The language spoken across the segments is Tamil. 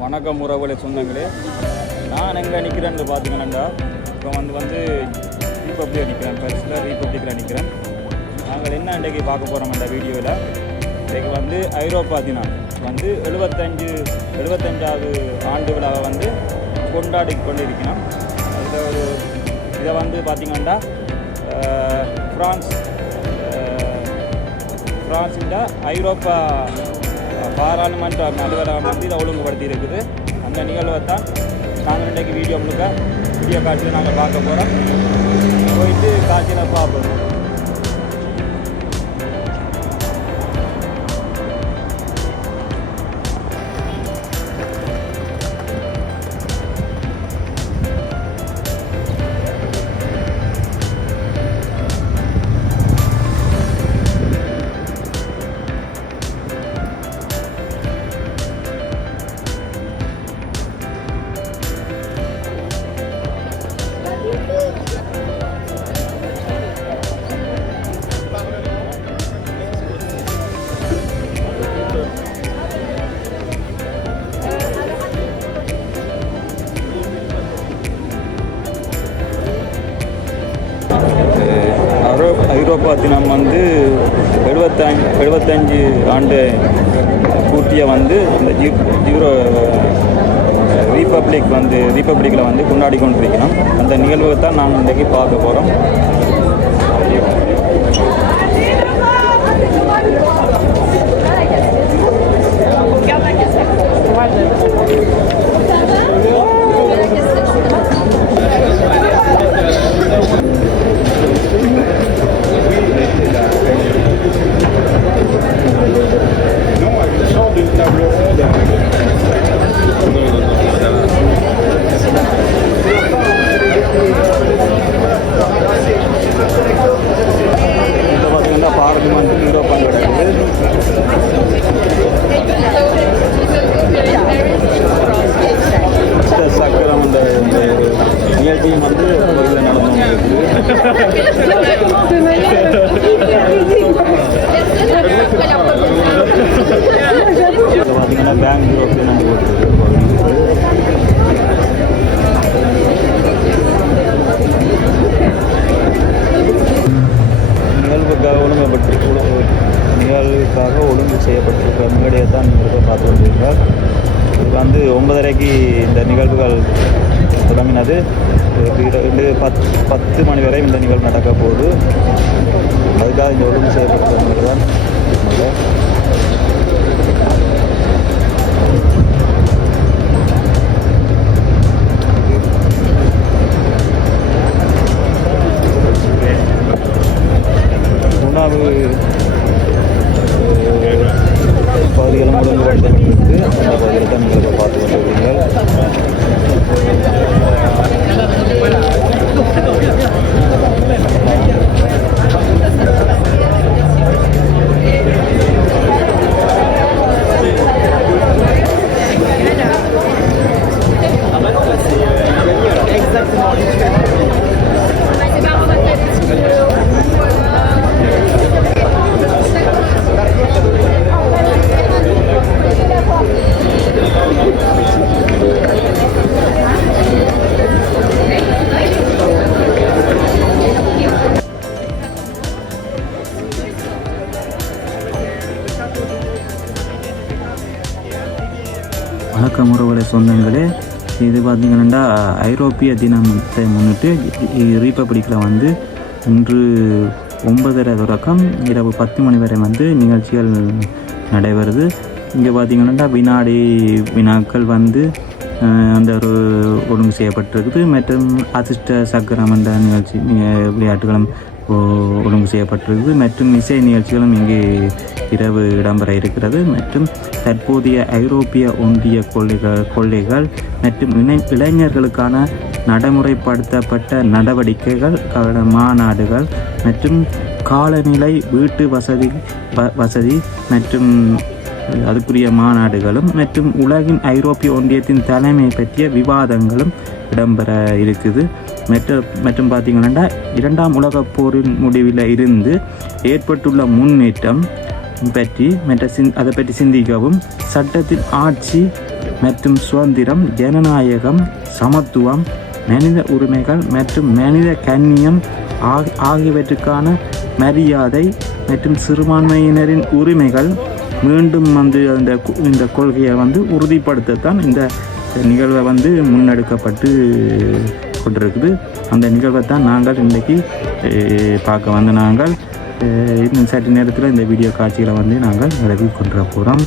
வணக்கம் உறவுகளை சொந்தங்களே. நான் எங்கே நிற்கிறேன்னு பார்த்தீங்கன்னா இப்போ வந்து வந்து ரீபப்ளிக் நிற்கிறேன் பரிசில் ரீபப்ளிக்கில் நிற்கிறேன் நாங்கள் என்ன இன்றைக்கு பார்க்க போகிறோம் இந்த வீடியோவில் இன்றைக்கு வந்து ஐரோப்பா தினம். வந்து எழுபத்தஞ்சு எழுபத்தஞ்சாவது ஆண்டு விழாவை வந்து கொண்டாடி கொண்டு இருக்கிறோம் அதில் ஒரு இதை வந்து பார்த்திங்கன்னா ஃப்ரான்ஸ் ஃப்ரான்ஸில் ஐரோப்பா பாராளுமன்ற அலுவலகம் வந்து இதை ஒழுங்குபடுத்தி இருக்குது அந்த நிகழ்வை தான் நாங்கள் இன்றைக்கு வீடியோ முழுக்க வீடியோ காட்சியில் நாங்கள் பார்க்க போகிறோம் போயிட்டு காட்சியில் பார்ப்போம். ஐரோப்பா தினம் வந்து எழுபத்தஞ்சு எழுபத்தஞ்சு ஆண்டு பூர்த்தியை வந்து இந்த ஜீ ஜீரோ ரீபப்ளிக் வந்து ரீபப்ளிக்கில் வந்து கொண்டாடி கொண்டிருக்கிறோம். அந்த நிகழ்வை தான் நாம் இன்றைக்கு பார்க்க போகிறோம் இப்போ இதில் பார்த்தீங்கன்னா பேங்க் யூரோப்பிய நம்பி நிகழ்வுக்காக ஒழுங்கப்பட்டு நிகழ்வுக்காக ஒழுங்கு செய்யப்பட்டிருக்கிற மேடையை தான் நீங்கள் பார்த்து கொண்டிருக்கிறார் இது வந்து ஒன்பதரைக்கு இந்த நிகழ்வுகள் தொடங்கினது. இது பத் பத்து மணி வரை இந்த நிகழ்வு நடக்க போகுது. அதுக்காக இங்கே ஒழுங்கு செய்யப்பட்டிருக்கிற தான். வணக்கம் உறவுகளை சொந்தங்களே இது பார்த்தீங்கன்னா ஐரோப்பிய தினத்தை முன்னிட்டு ரீபப்ளிக்கில் வந்து. இன்று ஒன்பதரை தொடக்கம் இரவு பத்து மணி வரை வந்து நிகழ்ச்சிகள் நடைபெறுது. இங்கே பார்த்தீங்கன்னா வினாடி வினாக்கள் வந்து அந்த ஒரு ஒழுங்கு செய்யப்பட்டிருக்குது. மற்றும் அதிர்ஷ்ட சக்கரம் என்ற நிகழ்ச்சி விளையாட்டுகளும் ஒழுங்கு செய்யப்பட்டிருக்குது. மற்றும் இசை நிகழ்ச்சிகளும் இங்கே இரவு இடம்பெற இருக்கிறது மற்றும் தற்போதைய ஐரோப்பிய ஒன்றிய கொள்கைகள் கொள்கைகள் மற்றும் இணை இளைஞர்களுக்கான நடைமுறைப்படுத்தப்பட்ட நடவடிக்கைகள் மாநாடுகள் மற்றும் காலநிலை வீட்டு வசதி வ- வசதி மற்றும் அதுக்குரிய மாநாடுகளும் மற்றும் உலகின் ஐரோப்பிய ஒன்றியத்தின் தலைமை பற்றிய விவாதங்களும் இடம்பெற இருக்குது. மற்ற மற்றும் பார்த்திங்கன்னா இரண்டாம் உலகப் போரின் முடிவில் இருந்து ஏற்பட்டுள்ள முன்னேற்றம் பற்றி மற்ற சிந் அதை பற்றி சிந்திக்கவும். சட்டத்தின் ஆட்சி மற்றும் சுதந்திரம் ஜனநாயகம் சமத்துவம் மனித உரிமைகள் மற்றும் மனித கண்ணியம் ஆகியவற்றுக்கான மரியாதை மற்றும் சிறுபான்மையினரின் உரிமைகள் மீண்டும் வந்து அந்த கு- இந்த கொள்கையை வந்து உறுதிப்படுத்தத்தான் இந்த நிகழ்வை வந்து முன்னெடுக்கப்பட்டு கொண்டிருக்குது. அந்த நிகழ்வை தான் நாங்கள் இன்றைக்கி பார்க்க வந்து நாங்கள் இன்னும் சற்று நேரத்தில் இந்த வீடியோ காட்சிகளை வந்து நாங்கள் நிறைவு கொண்டு போகிறோம்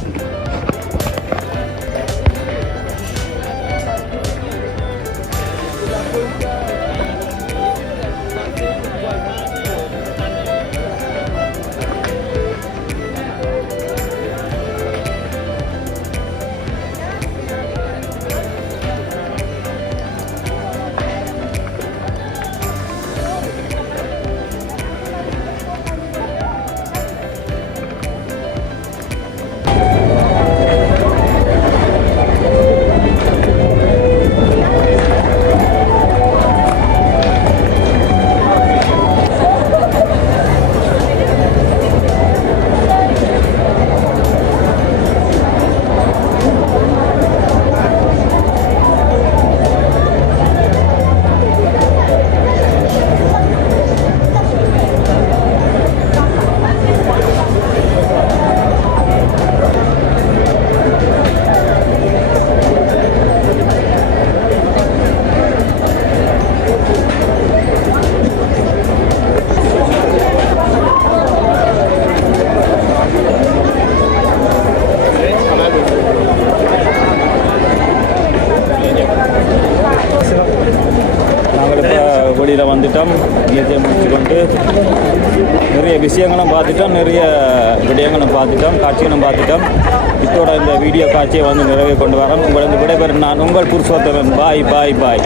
விடயங்களும் பார்த்துட்டோம் நிறைய விடயங்களும் பார்த்துட்டோம் காட்சிகளும் பார்த்துட்டோம். இதோட இந்த வீடியோ காட்சியை வந்து நிறைவே கொண்டு வரோம். உங்களது விடைபெறும் நான் உங்கள் புருஷோத்தவன் பாய் பாய் பாய்.